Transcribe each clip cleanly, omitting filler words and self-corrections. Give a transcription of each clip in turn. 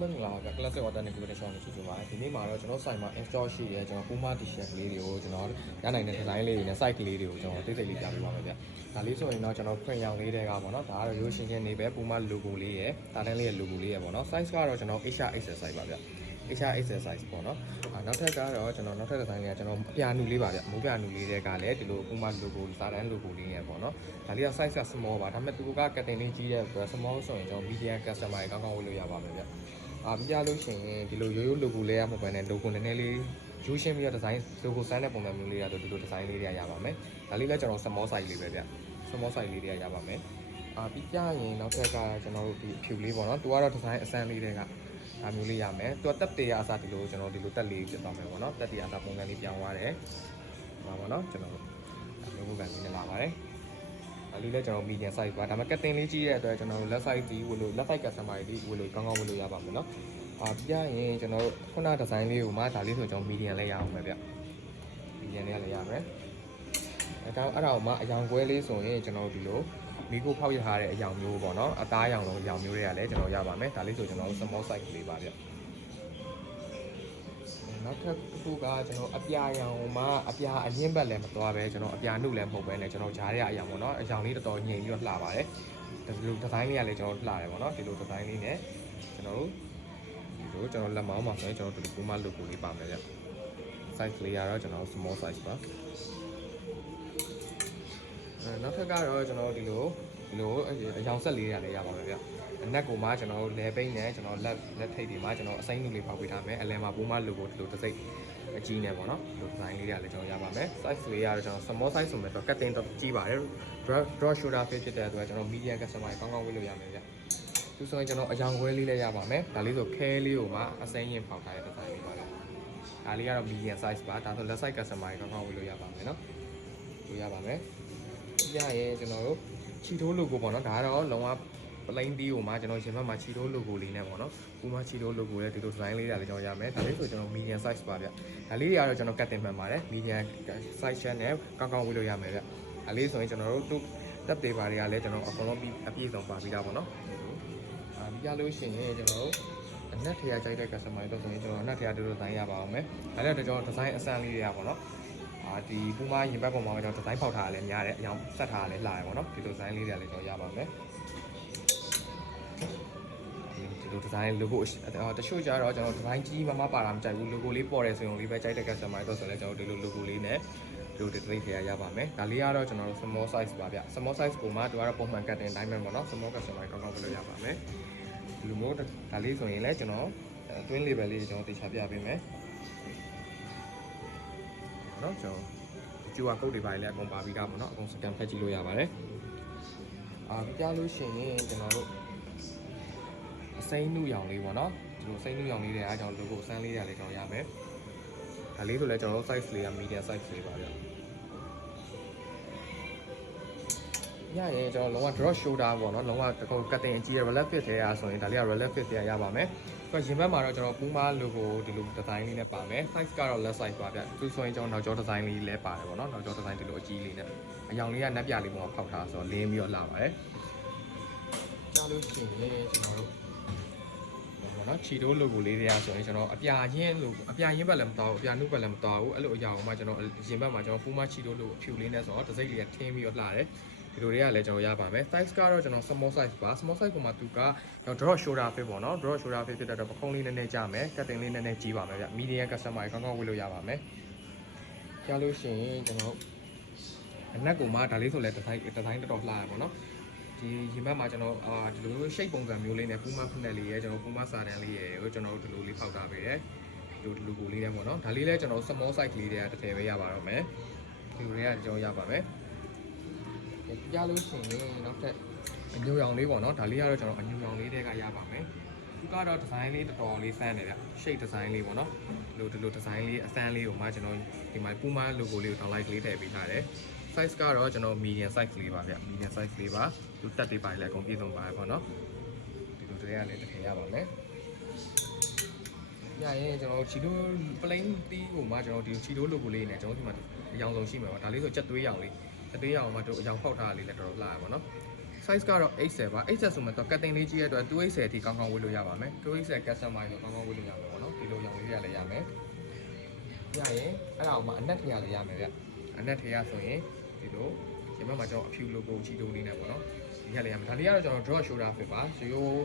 မင်္ဂလာပါ classic order နဲ့ competition ကိုကြည့်ကြပါဒီနေ့မှာတော့ကျွန်တော် site မှာ install ရှိရဲကျွန်တော် Puma t-shirt လေးတွေကိုကျွန်တော်ရနိုင်တဲ့ design လေးတွေနဲ့ site ကလေးတွေကိုကျွန်တော်တိတ်တိတ်လေးပြပေးပါမယ်ဗျဒါလေးဆိုရင်တော့ကျွန်တော် print ရောင်လေးတွေကပေါ့နော်ဒါကတော့ရိုးရှင်းရှင်းနေပဲ Puma logo လေးရယ်ဒါတန်းလေးရဲ့ logo လေးရယ်ပေါ့နော် size ကတော့ကျွန်တော် HR size ပါဗျHR size ပေါ့နော်နောက်ထပ်ကတော့ကျွန်တော်နောက်ထပ် design လေးကကျွန်တော်အပြာနုလေးပါဗျမိုးပြနုလေးတွေကလည်းဒီလို Puma logo စာတန်း logo လေးရယ်ပေါ့နော်ဒါလေးက size က small ပါဒါပေမဲ့သူက cutting လေးကြီးတဲ့ small ဆိုရင်ကျွန်တော် medium customer တွေကောင်းကောင်းဝယ်လို့ရပါမယ်ဗျပြလို့ရှိရင်ဒီလိုရိုးရိုး logo လေးရမှာပဲနဲ့ logo နည်းနည်းလေးရိုးရှင်းပြီးတော့ design logo စမ်းတဲ့ပုံစံမျိုးလေးရတော့ဒီလို design လေးတွေရပါမယ်ဒါလေးလည်းကျွန်တော် small size လေးပဲဗျ small size လေးတွေရပါမယ်ပြီးကြရင်နောက်ထပ်ကကျွန်တော်တို့ဒီအဖြူလေးပေါ့နော်သူကတော့ design အစမ်းလေးတွေကဒါမျိုးလေးရမယ်သူကတက်တေးအစားဒီလိုကျွန်တော်ဒီလိုတက်လေးဖြစ်သွားမယ်ပေါ့နော်တက်တေးအစားပုံစံလေးပြောင်းသွားတယ်ဟောပါတော့ကျွန်တော်တို့မျိုးပုံစံလေးနဲ့လာပါတယ်ဒါလေးလည်းကျွန်တော် medium size ပါဒါပေမဲ့ cutting လေးကြီးတဲ့အတွက်ကျွန်တော်တို့ left side ဒီဝယ်လို့ left side customer တွေဝယ်လို့ကောင်းကောင်းဝယ်လို့ရပါမယ်နော်ပြရင်ကျွန်တော်တို့ခုန design လေးကိုမှဒါလေးဆိုကျွန်တော် medium လေးရအောင်ပဲဗျ medium လေးလည်းရမယ်အဲ့ဒါကိုမှအယောင်ကွဲလေးဆိုရင်ကျွန်တော်တို့ဒီလိုမိကိုဖောက်ရထားတဲ့အယောင်မျိုးပေါ့နော်အသားအယောင်လုံးအယောင်မျိုးတွေကလည်းကျွန်တော်ရပါမယ်ဒါလေးဆိုကျွန်တော်တို့ small size လေးပါဗျနောက်ထပ်တစ်ခုကကျွန်တော်အပြာရောင်မှာအပြာအရင်းဘက်လည်းမသွားပဲကျွန်တော်အပြာနှုတ်လည်းမဟုတ်ပဲねကျွန်တော်ဂျားရတဲ့အယောင်ပေါ့နော်အယောင်လေးတော်တော်ညင်ပြီးတော့လှပါတယ်ဒီလို design လေးကလည်းကျွန်တော်လှတယ်ပေါ့နော်ဒီလို design လေးနဲ့ကျွန်တော်တို့ကျွန်တော်လက်မောင်းမှာဆိုရင်ကျွန်တော်ဒီ Puma logo လေးပါမယ်ဗျ size လေးကတော့ကျွန်တော် small size ပါနောက်ထပ်ကတော့ကျွန်တော်ဒီလိုအယောင်ဆက်လေးတွေလည်းရပါမယ်ဗျအနက်ကိုမှကျွန်တော်လဲပိတ်နဲ့ကျွန်တော်လက်ထိပ်တွေမှာကျွန်တော်အစိမ်းနုလေးပေါက်ပေးထားမယ်အလဲမှာ Puma logo ဒီလိုတစ်စိတ်အကြီးနဲ့ပေါ့နော်ဒီလို design လေးတွေလည်းကျွန်တော်ရပါမယ် size လေးကတော့ကျွန်တော် small size ဆိုမဲ့တော့ cutting တော့ကြီးပါတယ် draw shoulder fit ဖြစ်တဲ့အတွက်ကျွန်တော် medium customer ကောင်းကောင်းဝယ်လို့ရမယ်ဗျသူဆိုရင်ကျွန်တော်အယောင်ခွဲလေးလည်းရပါမယ်ဒါလေးဆိုခဲလေးကိုမှအစိမ်းရင်ပေါက်ထားတဲ့ design လေးပါဗျဒါလေးကတော့ medium size ပါဒါဆို left side customer ကောင်းကောင်းဝယ်လို့ရပါမယ်နော်လို့ရပါမယ်ပြရင်ကျွန်တော်တို့ချီထိုး logo ပေါ့နော်ဒါကတော့လုံးဝ plain တီးကိုမှကျွန်တော်ရင်ဘက်မှာချီထိုး logo လေးနဲ့ပေါ့နော်Pumaချီထိုး logo ရဲ့ဒီလို design လေးတွေလည်းကျွန်တော်ရမယ်ဒါလေးဆိုကျွန်တော် medium size ပါဗျဒါလေးတွေကတော့ကျွန်တော် cutting မှန်ပါတယ် medium size နဲ့ကောင်းကောင်းဝယ်လို့ရမယ်ဗျဒါလေးဆိုရင်ကျွန်တော်တို့သူ့တက်သေးပါတွေကလည်းကျွန်တော်အကုန်လုံးအပြည့်စုံပါပြီးသားပေါ့နော်ပြလို့ရှိရင်ကျွန်တော်တို့အနက်ထရာကြိုက်တဲ့ customer တွေဆိုရင်ကျွန်တော်အနက်ထရာဒီလို design ရပါအောင်မယ်ဒါလည်းကျွန်တော် design အစမ်းလေးတွေရပါတော့ဒီ Puma ရင်ဘက်ပေါ်မှာကျွန်တော် design ဖောက်ထားရလဲများတယ်အရောင်ဆက်ထားရလဲလှရပေါ့နော်ဒီလို design လေးတွေလည်းကျွန်တော်ရပါမယ်ဒီလို design logo တချို့ကြတော့ကျွန်တော် design ကြီးမပါတာမကြိုက်ဘူး logo လေးပေါ်တယ်ဆိုရင်ဒီပဲကြိုက်တဲ့ customer တွေဆိုရင်ကျွန်တော်ဒီလို logo လေးနဲ့ဒီလို display ထရပါမယ်ဒါလေးကတော့ကျွန်တော်တို့ small size ပါဗျ small size ကိုမှသူကတော့ပုံမှန် cutting diamond ပေါ့နော် small customer ကောင်းကောင်းဝယ်လို့ရပါမယ်ဒီလိုမျိုးဒါလေးဆိုရင်လည်းကျွန်တော်twin label လေးကျွန်တော်တေချာပြပေးမယ်နော်ကျွန်တော် QR code တွေပါလည်းအကုန်ပါပြီးသားပေါ့နော်အကုန် scan ဖတ်ကြည့်လို့ရပါတယ်ပြလို့ရှိရင်ကျွန်တော်တို့အစိမ်းနုရောင်လေးပေါ့နော်ဒီလိုစိမ်းနုရောင်လေးတွေအားကြောင့် logo အစမ်းလေးတွေလည်းကျွန်တော်ရမယ်ဒါလေးဆိုလည်းကျွန်တော်တို့ size လေးက medium size လေးပါဗျရရင်ကျွန်တော်လုံးဝ draw shoulder ပေါ့နော်လုံးဝတကုတ် cutting အကြီးရ relief fit တွေအားဆိုရင်ဒါလေးက relief fit တွေရပါမယ်ရင်ဘက်မှာတော့ကျွန်တော် Puma logo ဒီလို design လေးနဲ့ပါမယ် size ကတော့ left size ပါဗျသူဆိုရင်ကျွန်တော်နောက်ကျော design လေးလည်းပါတယ်ပေါ့နော်နောက်ကျော design ဒီလိုအကြီးလေးနဲ့အယောင်လေးကနက်ပြလေးပေါ်မှာဖောက်ထားဆိုတော့လင်းပြီးတော့လာပါတယ်ကြားလို့ရှိရင်ကျွန်တော်တို့ပေါ့နော်ချီတိုး logo လေးတွေကဆိုရင်ကျွန်တော်အပြာရင်းဘက်လည်းမတော်ဘူးအပြာနုဘက်လည်းမတော်ဘူးအဲ့လိုအရာကိုမှကျွန်တော်ရင်ဘက်မှာကျွန်တော် Puma ချီတိုး logo အဖြူလေးနဲ့ဆိုတော့တစ်စိတ်လေးကထင်းပြီးတော့လှတယ်ဒီလိုတွေကလည်းကျွန်တော်ရပါမယ် size ကတော့ကျွန်တော် small size ပါ small size ပေါ်မှာသူက draw shoulder fit ပေါ့နော် draw shoulder fit ဖြစ်တဲ့တော့ပခုံးလေးနည်းနည်းကျမယ် cutting လေးနည်းနည်းကြီးပါမယ်ဗျ medium customer ကောင်းကောင်းဝယ်လို့ရပါမယ်ကြားလို့ရှိရင်ကျွန်တော်အနက်ကိုမှဒါလေးဆိုလဲ design တော်တော်လှရပါတော့ဒီရင်ဘက်မှာကျွန်တော်ဒီလို shape ပုံစံမျိုးလေးနဲ့ Puma ဖက်နယ်လေးရဲ့ကျွန်တော် Puma စာတန်းလေးရဲ့ကိုကျွန်တော်တို့ဒီလိုလေးဖောက်ထားပေးတယ်ဒီလို logo လေးနဲ့ပေါ့နော်ဒါလေးလည်းကျွန်တော် small size လေးတွေကတစ်ထည်ပဲရပါတော့မယ်ဒီလိုတွေကကျွန်တော်ရပါမယ်ပြလို့ရှိရင်နောက်ထပ်အညူရောင်လေးပေါ့နော်ဒါလေးကတော့ကျွန်တော်အညူရောင်လေးတွေကရပါမယ်သူကတော့ design လေးတော်တော်လေးစမ်းနေဗျ shape design လေးပေါ့နော်ဒီလို design လေးအစမ်းလေးကိုမှကျွန်တော်ဒီမှာ Puma logo လေးကို downlight လေးထည့်ပေးထားတယ် size ကတော့ကျွန်တော် medium size လေးပါဗျ medium size လေးပါသူတက်တွေပါလည်းအကုန်ပြည့်စုံပါတယ်ပေါ့နော်ဒီလိုတွေကလည်းတစ်ထည့်ရပါမယ်ရရင်ကျွန်တော်ချီတိုး plain တီးကိုမှကျွန်တော်ဒီချီတိုး logo လေးနဲ့ကျွန်တော်ဒီမှာအယောင်ဆုံးရှိမှာပါဒါလေးဆိုချက်သွေးရောင်လေးအသေးအောင်မှတို့အယောင်ဖောက်ထားလေးလည်းတော်တော်လှရပါတော့ size ကတော့ XL ပါ XL ဆိုမှတော့ကတ်တင်လေးကြီးရဲ့အတွက် 2XL အထိကောင်းကောင်းဝေးလို့ရပါမယ် 2XL customize ဆိုကောင်းကောင်းဝေးလို့ရမှာပေါ့နော်ဒီလိုရောင်လေးရလည်းရမယ်ရရင်အဲ့ဒါကိုမှအနက်ထရလည်းရမယ်ဗျအနက်ထရဆိုရင်ဒီလိုဒီဘက်မှာကျွန်တော်အဖြူ logo ချီတုံးလေးနဲ့ပေါ့နော်ဒီရလည်းရမယ်ဒါလေးကတော့ကျွန်တော် draw shoulder fit ပါရိုး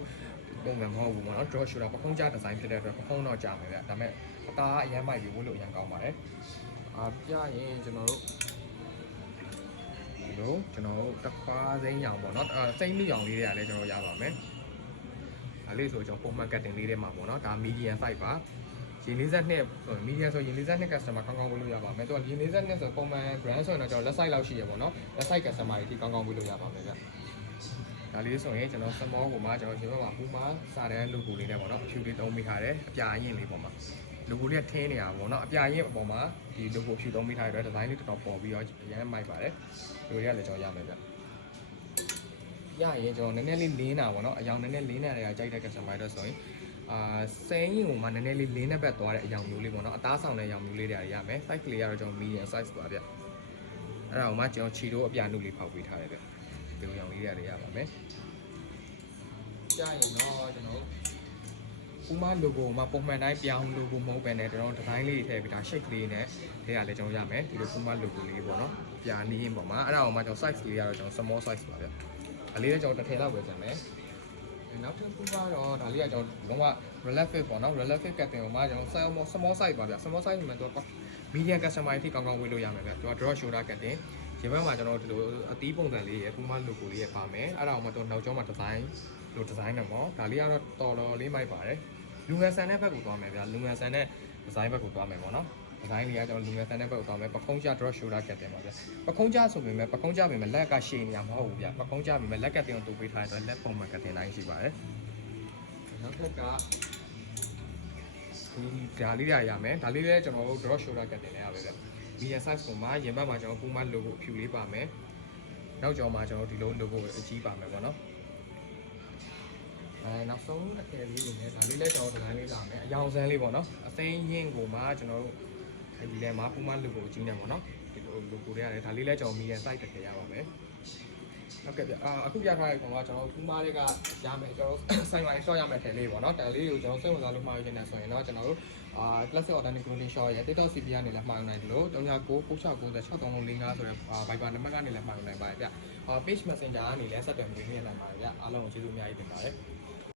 ပုံမှန်မဟုတ်ဘူးပေါ့နော် draw shoulder ပခုံးကြ design ဖြစ်တဲ့အတွက်ပခုံးတော့ကြာမယ်ဗျဒါပေမဲ့အသားအရမ်းမိုက်ပြီးဝေးလို့အရမ်းကောင်းပါတယ်ပြရင်ကျွန်တော်တို့ကျွန်တော်တို့တစ်ခွားစိမ်းရောင်ပေါ့နော်စိမ်းလေးရောင်လေးတွေကလည်းကျွန်တော်ရပါမယ်ဒါလေးဆိုကျွန်တော်ပုံမှန်ကတ်တင်လေးတွေမှာပေါ့နော်ဒါ medium size ပါရင်42ဆို medium ဆိုရင်42 customer ကောင်းကောင်းဝေးလို့ရပါမယ်သူကရင်42ဆိုပုံမှန် brand ဆိုရင်တော့ကျွန်တော်လက် size လောက်ရှိရပေါ့နော်လက် size customer တွေဒီကောင်းကောင်းဝေးလို့ရပါမယ်ဗျဒါလေးဆိုရင်ကျွန်တော် small ကိုမှကျွန်တော်ရှင်ဘက်မှာပူမှာစာတန်း logo လေးနဲ့ပေါ့နော်အဖြူလေးသုံးမိထားတယ်အပြာရင်လေးပေါ့မှာ logo လေးထင်းနေတာပေါ့နော်အပြာရင်အပေါ်မှာဒီ logo ဖြူသုံးမိထားတဲ့အတွက် design လေးတော်တော်ပေါ်ပြီးတော့အရင်မိုက်ပါတယ်ဒီလိုတွေကလည်းကျွန်တော်ရမယ်ဗျရရင်ကျွန်တော်နည်းနည်းလေးလင်းတာပေါ့နော်အယောင်နည်းနည်းလင်းနေတာကြိုက်တဲ့ customer တွေဆိုရင်စိမ်းရင်ကိုမှနည်းနည်းလေးလင်းတဲ့ဘက်သွားတဲ့အယောင်မျိုးလေးပေါ့နော်အသားဆောင်တဲ့အယောင်မျိုးလေးတွေရမယ် size လေးကတော့ကျွန်တော် medium size ပါဗျအဲ့ဒါကိုမှကျွန်တော်ခြေတို့အပြာနုလေးဖောက်ပေးထားတယ်ဗျဒီလိုအယောင်လေးတွေရပါမယ်ကြာရင်တော့ကျွန်တော်ဥမာ logo မှာပုံမှန်တိုင်းပြောင်း logo မဟုတ်ပဲねကျွန်တော် design လေးထည့်ပြီးဒါ shape လေးနဲ့ထဲကလည်းကျွန်တော်ရမယ်ဒီလိုဥမာ logo လေးပေါ့နော်ပြာနီးရင်ပေါ့မှာအဲ့ဒါအောင်မှကျွန်တော် size လေးကတော့ကျွန်တော် small size ပါဗျအလေးလည်းကျွန်တော်တစ်ထည်လောက်ပဲကျန်မယ်နောက်တစ်ခုကတော့ဒါလေးကကျွန်တော်လုံးဝ relative ပေါ့နော် relative ကတ်တင်ကိုမှကျွန်တော် small size ပါဗျ small size မှာတော့ medium customer အထိကောင်းကောင်းဝေးလို့ရမယ်ဗျကျွန်တော် draw shoulder ကတ်တင်ဒီဘက်မှာကျွန်တော်ဒီလိုအသီးပုံစံလေးရယ်ဥမာ logo လေးရပါမယ်အဲ့ဒါအောင်မှတော့နောက်ကျောင်းမှာ design လို design နဲ့ပေါ့ဒါလေးကတော့တော်တော်လေးမိုက်ပါတယ်လူငယ်ဆန်တဲ့ဘက်ကိုသွားမယ်ဗျလူငယ်ဆန်တဲ့ design ဘက်ကိုသွားမယ်ပေါ့နော် design လေးကကျွန်တော်လူငယ်ဆန်တဲ့ဘက်ကိုသွားမယ်ပခုံးကြ draw shoulder ကတ်တင်ပါဗျပခုံးကြဆိုပေမဲ့ပခုံးကြပေမဲ့လက်ကရှည်နေရမဟုတ်ဘူးဗျပခုံးကြပေမဲ့လက်ကတ်တင်ကိုတူပေးထားတဲ့အတွက်လက်ပုံမှန်ကတ်တင်တိုင်းရှိပါတယ်နောက်တစ်ခါဒီဒါလေးတွေရမယ်ဒါလေးလည်းကျွန်တော်တို့ draw shoulder ကတ်တင်နေရပါပဲဗျ medium size ပုံမှာရင်ဘက်မှာကျွန်တော်ပူမ logo အဖြူလေးပါမယ်နောက်ကျော်မှာကျွန်တော်ဒီလို logo အကြီးပါမယ်ပေါ့နော်နောက်ဆုံးတစ်ထည်လေးတွေနဲ့ဒါလေးလည်းကျွန်တော် design လေးလာမယ်အယောင်ဆန်းလေးပေါ့နော်အသိရင်းကိုမှကျွန်တော်တို့ဒီလည်းမှာပူမ logo အကြီးနေပေါ့နော်ဒီလို logo တွေရတယ်ဒါလေးလည်းကျွန်တော် medium size တစ်ထည်ရပါမယ်ဟုတ်ကဲ့ဗျအခုပြထားတဲ့ကောင်ကကျွန်တော်ပူမလေးကရမယ်ကျွန်တော်ဆိုင်မှာ short ရမယ်ထည်လေးပေါ့နော်ဒါလေးကိုကျွန်တော်စိတ်ဝင်စားလို့မှာယူနေတယ်ဆိုရင်တော့ကျွန်တော်တို့classic organic clothing shop ရဲ့ TikTok CP ကနေလည်းမှာယူနိုင်တယ်လို့3996906345ဆိုတဲ့ Viber နံပါတ်ကနေလည်းမှာယူနိုင်ပါတယ်ဗျpage messenger ကနေလည်းဆက်သွယ်ပြီးနေနိုင်ပါတယ်ဗျအားလုံးကိုကျေးဇူးအများကြီးတင်ပါတယ်